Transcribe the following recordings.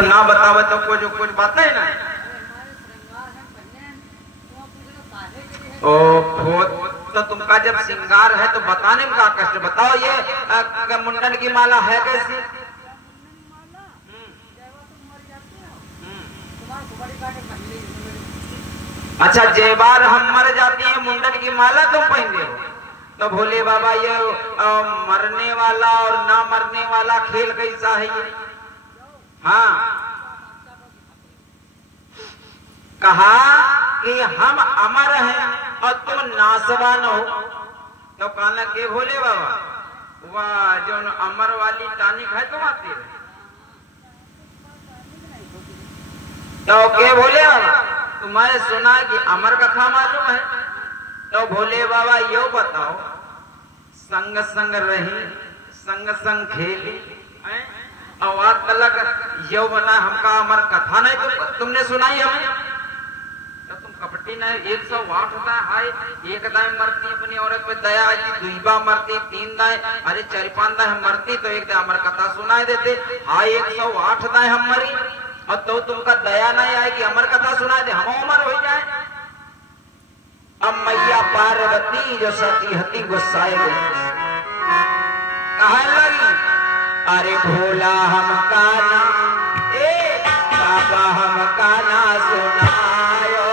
तो ना बतावे तो कुछ बात है ना। ओ तो तुमका जब श्रृंगार है तो बताने में क्या कष्ट। बताओ ये मुंडन की माला है कैसी? अच्छा जेबार हम मर जाती है, मुंडन की माला तुम पहनते हो। तो भोले बाबा ये मरने वाला और ना मरने वाला खेल कैसा है ये? हाँ कहा कि हम अमर हैं और तुम नासवान हो। तो कहना के भोले बाबा वाह जो अमर वाली टानिक है तुम आती है। तो के भोले बाबा तुम्हारे सुना कि अमर कथा मालूम है। तो भोले बाबा यो बताओ संग संग रही संग संग खेली और तलक यो बना हमका अमर कथा नहीं तुमने सुनाई हमें। तो तुम कपटी नहीं 108 होता है हाय एक दाएं मरती अपनी औरत पे दया आती, दुईबा मरती, तीन दाएं अरे 4-5 दाएं मरती तो एक दाएं अमर कथा सुनाई देते। हाय 108 दाएं हम मरी और तो तुमका दया नहीं आए कि अमर कथा सुना दे हम अमर हो जाए। अब मैया पार्वती जो सती हती गुस्साए गई कहने लगी अरे भोला हमका ना बाबा हमका ना सुनायो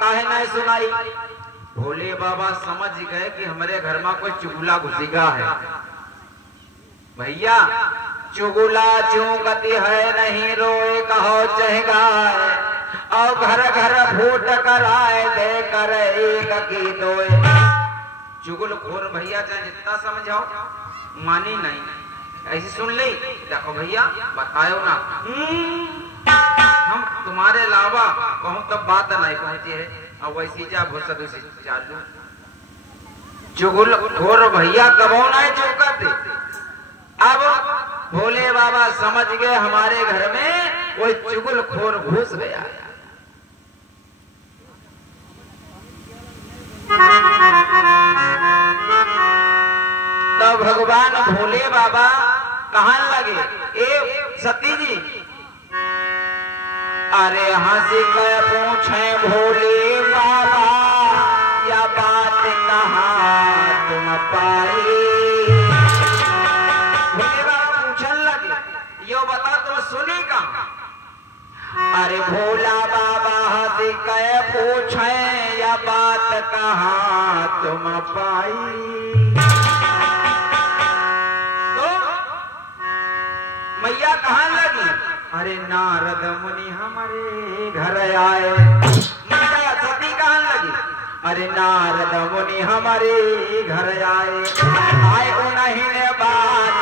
काहे नहीं सुनाई। भोले बाबा समझ गए कि हमारे घर में कोई चुगला घुसेगा है। भैया चुगला क्यों गति है नहीं रोए कहो चहेगा और घर घर फूट कर आए दे कर एक की दोए। चुगल खोर भैया चाहे जितना समझाओ मानी नहीं ऐसी सुन ली। देखो भैया बताओ ना हम तुम्हारे अलावा कहूं तब बात नहीं पहुंची है और वैसी जा भूसद उसी चालू चुगल खोर भैया कबो नहीं चुप करते। अब भोले बाबा समझ गए हमारे घर में कोई चुगल खोर घुस गया। तो भगवान भोले बाबा कहने लगे ए सती जी अरे हंसी के पूछे भोले बाबा या बात कहा तुम पाई। भोले बाबा पूछने लगे यो बता तुम सुनी कहा। अरे भोला बाबा हंसी के पूछे या बात कहा तुम पाई। तो मैया कहाँ लगी अरे नारद मुनि हमारे घर आए। मैया सती कहने लगी अरे नारद मुनि हमारे घर आए आए उन्हीं ने बात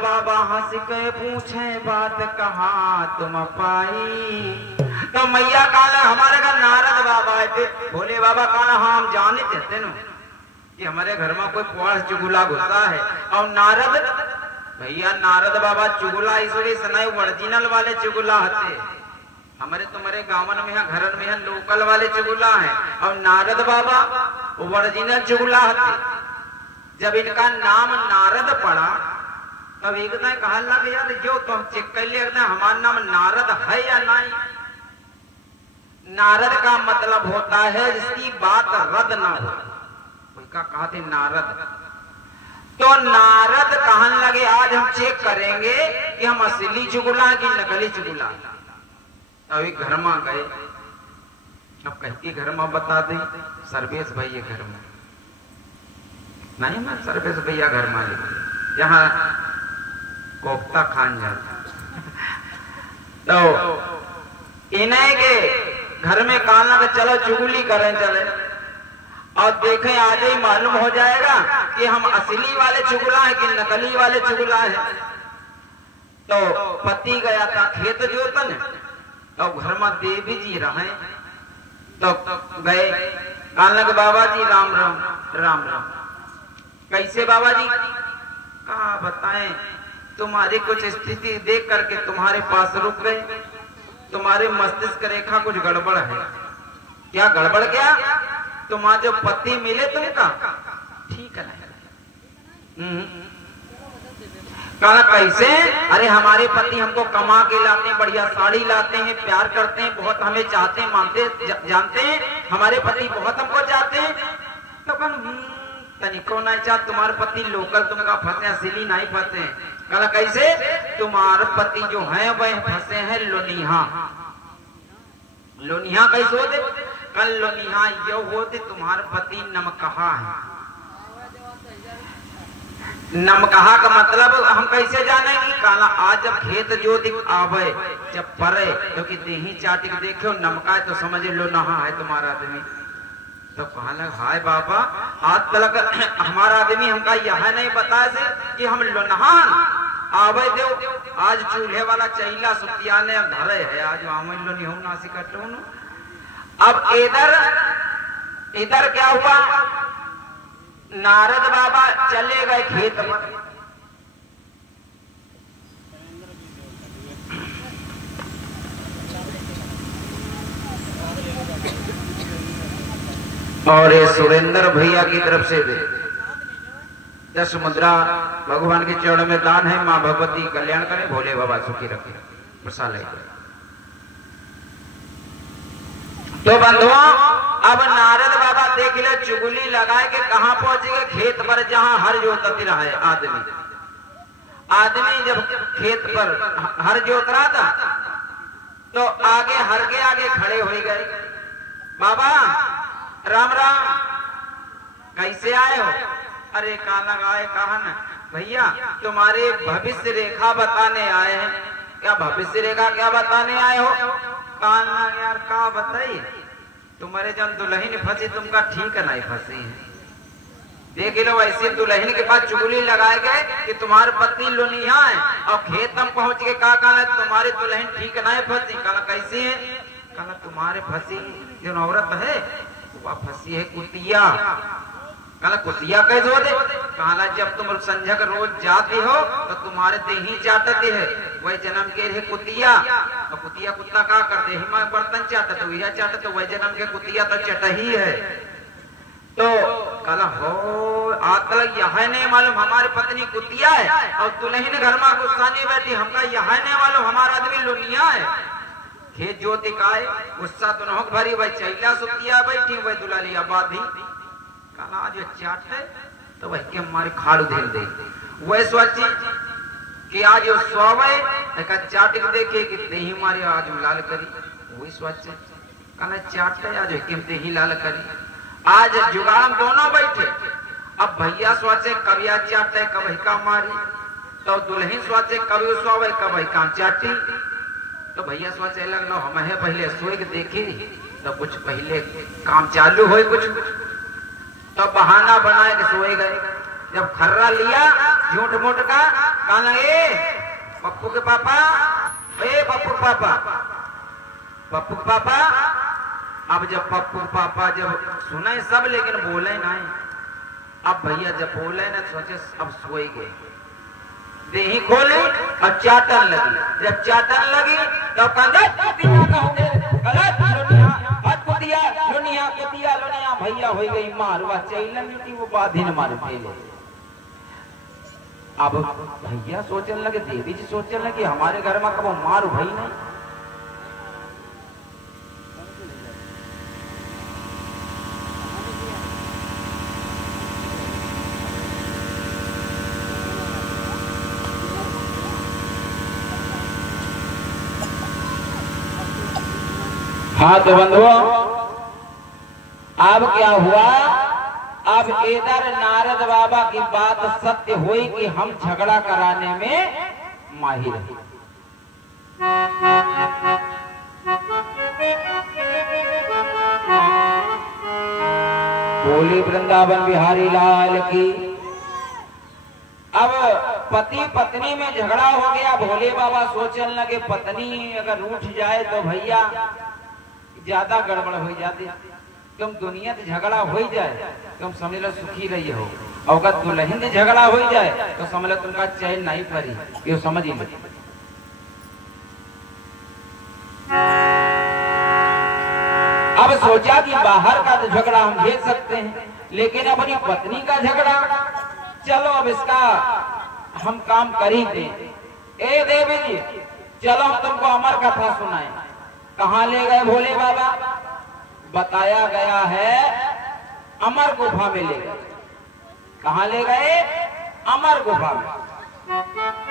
बाबा हंस के पूछे बात कहाँ तुम पाई। तो मैया कहा हमारे घर नारद बाबा आए थे। भोले बाबा कहा हाँ हम जाने थे न कि हमारे घर में कोई पुआस चुगला घुसा है। और नारद भैया नारद बाबा चुगला इसलिए सुनाए ओरिजिनल वाले चुगला हते। हमारे तुम्हारे गांवन में है घरन में है लोकल वाले चुगला है। और नारद बाबा ओरिजिनल चुगला हते। जब इनका नाम नारद पड़ा तब एक दिन कहा लगे यार जो तुम चेक कर लिया हमारा नाम नारद है या नहीं। नारद का मतलब होता है जिसकी बात रद्द ना हो। उनका कहा थे नारद। तो नारद कहने लगे आज हम चेक करेंगे कि हम असली चुगला कि नकली चुगला। अभी घर में गए। अब कहती घर में बता दे सर्वेश भैया घर में नहीं मैं सर्वेश भैया घर में जहाँ कोफ्ता खान जाता। तो इन्हें के घर में कहना कि चलो चुगली करें चले और देखें आज ही मालूम हो जाएगा कि हम असली वाले चुगला है कि नकली वाले चुगला है। तो पति गया था खेत जोतन। तो घर में देवी जी रहे। तो गए कहने लगे बाबा जी राम राम राम राम। कैसे बाबा जी कहा बताएं तुम्हारी कुछ स्थिति देख करके तुम्हारे पास रुक गए। तुम्हारे मस्तिष्क रेखा कुछ गड़बड़ है। क्या गड़बड़ क्या? तुम्हारा जो पति मिले तुमका ठीक है कहा कैसे? अरे हमारे पति हमको कमा के लाते हैं बढ़िया साड़ी लाते हैं प्यार करते हैं बहुत हमें चाहते हैं मानते जानते हैं हमारे पति बहुत हमको चाहते हैं। तो तनिको नहीं चाह तुम्हारे पति लोकल तुमका फंसे असली नहीं फंसे। कहा कैसे? तुम्हारे पति जो है वह फंसे हैं लोनिहा। लोनिहा कैसे होते? कल लोनिहा ये होते तुम्हारे पति नमकहा है। नमकहा का मतलब हम कैसे जानेंगे? काला आज जब खेत जोति आवे जब परे क्योंकि देही चाटी देखो नमका है तो समझ लो नहा है तुम्हारा आदमी। तो कहा लगा हाय बाबा आज तक हमारा आदमी हमका यह नहीं बताया से कि हम लोनहान आवे दो। आज चूल्हे वाला चैला सुतिया ने धरे है आज लोनी हो ना सिकटो। अब इधर क्या हुआ? नारद बाबा चले गए खेत में। और ये सुरेंद्र भैया की तरफ से 10 मुद्रा भगवान के चरण में दान है। माँ भगवती कल्याण करे भोले बाबा सुखी रखे प्रसाद। तो बंधुओं अब नारद बाबा देख ले चुगली लगाए के कहां पहुंचेगा? खेत पर जहां हर जोतती रहा है आदमी जब खेत पर हर जोत रहा था तो आगे हर के आगे खड़े हो गए। बाबा राम राम कैसे आए हो? अरे कहा लगाए कहा न भैया तुम्हारे भविष्य रेखा बताने आए हैं। क्या भविष्य रेखा क्या बताने आए हो? कहा यार का बताइए तुम्हारे जन दुल्हन फंसी तुमका ठीक है नहीं फंसी है। देख लो ऐसे दुल्हन के पास चुगली लगाए गए कि तुम्हारे पत्नी लोनिया है और खेत में पहुंच के कहा तुम्हारी दुल्हन ठीक नहीं फंसी। कहा कैसी है? कहा तुम्हारे फंसी जो औरत है वह फंसी है कुतिया। कहा कुतिया कैसे होते? कहा जब तुम संझक रोज जाती हो तो तुम्हारे देही चाटती है वह जन्म के रहे कुतिया। और कुतिया कुत्ता क्या करते हिमा बर्तन चाटते वह चाटते वह जन्म के कुतिया तो चट ही है। तो कहा हो आज तक यह नहीं मालूम हमारी पत्नी कुतिया है और दुल्हन घर में गुस्सा नहीं बैठी। हमका यह नहीं मालूम हमारा आदमी लोनिया है। खेत जोति का गुस्सा तो नोक भरी वह चैला सुतिया बैठी वह दुलालिया बाधी। कहा जो चाट है तो वह के हमारी खाड़ उधेल दे। वह सोची कि आज वो सोवे एक चाट के देखे कि देही मारी आज लाल करी। वही सोचे कहना चाट है आज के देही लाल करी। आज जुगाड़ दोनों बैठे। अब भैया सोचे कभी आज चाटे कभी का मारी। तो दुल्हन सोचे कभी सोवे कभी का चाटी। तो भैया सोचे लगना हमें पहले सोए के देखी तो कुछ पहले काम चालू हो कुछ। तो बहाना बनाए के सोए गए। जब खर्रा लिया झूठ मूठ का कहना ए पप्पू के पापा ए पप्पू पापा पप्पू पापा। अब जब पप्पू पापा जब सुने सब लेकिन बोले नहीं। अब भैया जब बोले ना सोचे अब सोए गए, देही खोले और चाटन लगी। जब चाटन लगी तो भैया हो गई मारवा चैलन वो बाधिन मार पेले। अब भैया सोचने लगे, देवी जी सोचने लगे हमारे घर में कब मार भाई नहीं। हाँ तो बंधुओं अब क्या हुआ, अब इधर नारद बाबा की बात सत्य हुई कि हम झगड़ा कराने में माहिर हैं। बोले वृंदावन बिहारी लाल की। अब पति पत्नी में झगड़ा हो गया। भोले बाबा सोचने लगे पत्नी अगर रूठ जाए तो भैया ज्यादा गड़बड़ हो जाती। तुम दुनिया से झगड़ा हो जाए तुम समझ लो सुखी रही हो, अगर दुल्हन से झगड़ा हो जाए तो समझ लो तुमका चैन नहीं पड़ी। ये समझ ही नहीं। अब सोचा कि बाहर का तो झगड़ा हम देख सकते हैं, लेकिन अपनी पत्नी का झगड़ा चलो अब इसका हम काम कर ही दें। ए देवी जी चलो हम तुमको अमर कथा सुनाएं। कहाँ ले गए भोले बाबा? बताया गया है अमर गुफा में ले गए। कहाँ ले गए? अमर गुफा में।